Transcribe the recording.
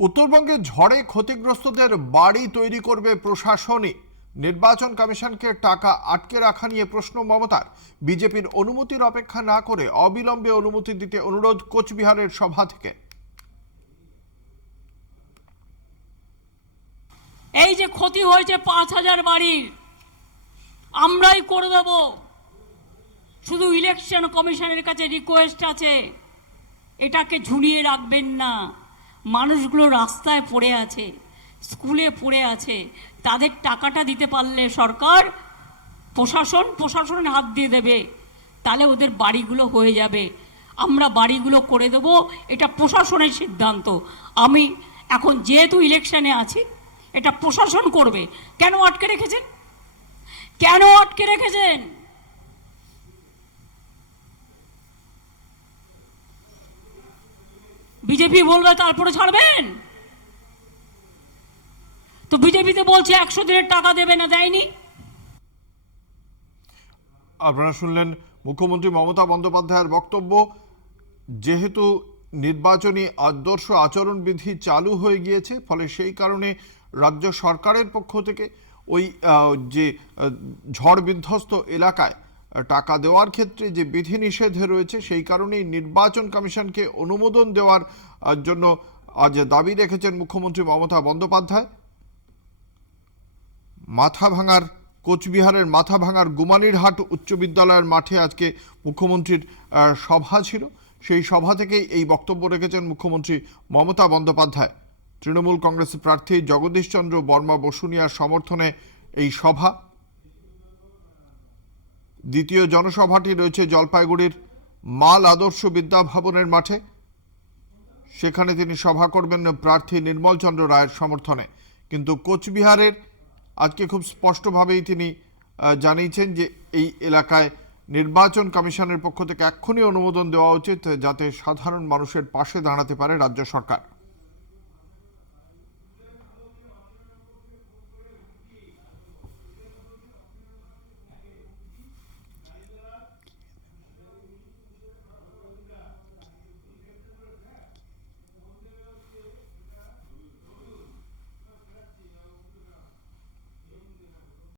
উত্তরবঙ্গে ঝড়ে ক্ষতিগ্রস্তদের বাড়ি তৈরি করবে প্রশাসনই। নির্বাচন কমিশনকে টাকা আটকে রাখা নিয়ে প্রশ্ন মমতার। বিজেপির অনুমতির অপেক্ষা না করে অবিলম্বে অনুমতি দিতে অনুরোধ কোচবিহারের সভা থেকে। এই যে ক্ষতি হয়েছে ৫,০০০ বাড়ির, আমরাই করে দেব। শুধু ইলেকশন কমিশনের কাছে রিকোয়েস্ট আছে, এটাকে ঝুলিয়ে রাখবেন না। মানুষগুলো রাস্তায় পড়ে আছে, স্কুলে পড়ে আছে, তাদের টাকাটা দিতে পারলে সরকার প্রশাসনের হাত দিয়ে দেবে, তাহলে ওদের বাড়িগুলো হয়ে যাবে। আমরা বাড়িগুলো করে দেব, এটা প্রশাসনের সিদ্ধান্ত। আমি এখন যেহেতু ইলেকশনে আছি, এটা প্রশাসন করবে। কেন আটকে রেখেছেন? কেন আটকে রেখেছেন? বিজেপি বলবে তারপরে ছাড়বেন? তো বিজেপিতে বলছে ১০০ দিনের টাকা দেবে না, দেয়নি। আপনারা শুনলেন মুখ্যমন্ত্রী মমতা বন্দ্যোপাধ্যায়ের বক্তব্য। যেহেতু নির্বাচনী আদর্শ আচরণবিধি চালু হয়ে গিয়েছে, ফলে সেই কারণে রাজ্য সরকারের পক্ষ থেকে ওই যে ঝড় বিধ্বস্ত এলাকায় টাকা দেওয়ার ক্ষেত্রে যে বিধিনিষেধ রয়েছে, সেই কারণেই নির্বাচন কমিশনকে অনুমোদন দেওয়ার জন্য আজ দাবি রেখেছেন মুখ্যমন্ত্রী মমতা বন্দ্যোপাধ্যায়। মাথাভাঙার কোচবিহারের মাথাভাঙার গুমানিরহাট উচ্চ বিদ্যালয়ের মাঠে আজকে মুখ্যমন্ত্রীর সভা ছিল। সেই সভা থেকেই এই বক্তব্য রেখেছেন মুখ্যমন্ত্রী মমতা বন্দ্যোপাধ্যায়। তৃণমূল কংগ্রেস প্রার্থী জগদীশ চন্দ্র বর্মা বসুনিয়ার সমর্থনে এই সভা। দ্বিতীয় জনসভাটি রয়েছে জলপাইগুড়ির মাল আদর্শ বিদ্যা ভবনের মাঠে। সেখানে তিনি সভা করবেন প্রার্থী নির্মল চন্দ্র রায়ের সমর্থনে। কিন্তু কোচবিহারের আজকে খুব স্পষ্টভাবেই তিনি জানিয়েছেন যে এই এলাকায় নির্বাচন কমিশনের পক্ষ থেকে এক্ষুনি অনুমোদন দেওয়া উচিত, যাতে সাধারণ মানুষের পাশে দাঁড়াতে পারে রাজ্য সরকার।